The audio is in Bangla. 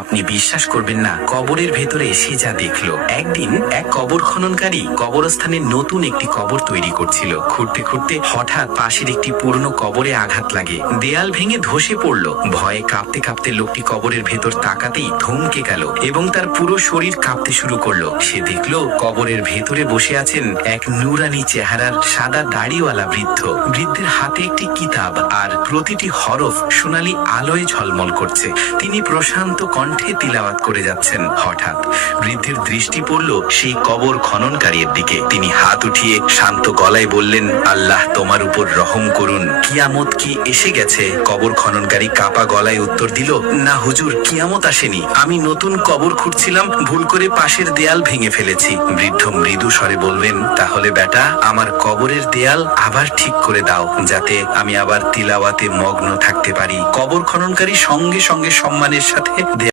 আপনি বিশ্বাস করবেন না, কবরের ভেতরে এসে যা দেখলো। একদিন এক কবর খননকারী কবরস্থানে নতুন একটি কবর তৈরি করছিল। খুঁড়তে খুঁড়তে হঠাৎ পাশের একটি পুরনো কবরে আঘাত লাগে, দেয়াল ভেঙে ধসে পড়লো। ভয়ে কাঁপতে কাঁপতে লোকটি কবরের ভেতর তাকাতেই থমকে গেল এবং তার পুরো শরীর কাঁপতে শুরু করলো। সে দেখলো কবরের ভেতরে বসে আছেন এক নুরানি চেহারার সাদা দাড়িওয়ালা বৃদ্ধ। বৃদ্ধের হাতে একটি কিতাব, আর প্রতিটি হরফ সোনালী আলোয় ঝলমল করছে। তিনি প্রশান্ত কণ্ঠে তিলাওয়াত করে যাচ্ছেন। হঠাৎ বৃদ্ধের দৃষ্টি পড়ল সেই কবর খননকারীর দিকে। তিনি হাত উঠিয়ে শান্ত গলায় বললেন, আল্লাহ তোমার উপর রহম করুন, কিয়ামত কি এসে গেছে? কবর খননকারী কাপা গলায় উত্তর দিল, না হুজুর, কিয়ামত আসেনি। আমি নতুন কবর খুঁড়ছিলাম, ভুল করে পাশের দেয়াল ভেঙে ফেলেছি। বৃদ্ধ মৃদু স্বরে বলবেন, তাহলে বেটা, আমার কবরের দেয়াল আবার ঠিক করে দাও, যাতে আমি আবার তিলাওয়াতে মগ্ন থাকতে পারি। কবর খননকারী সঙ্গে সঙ্গে সম্মানের সাথে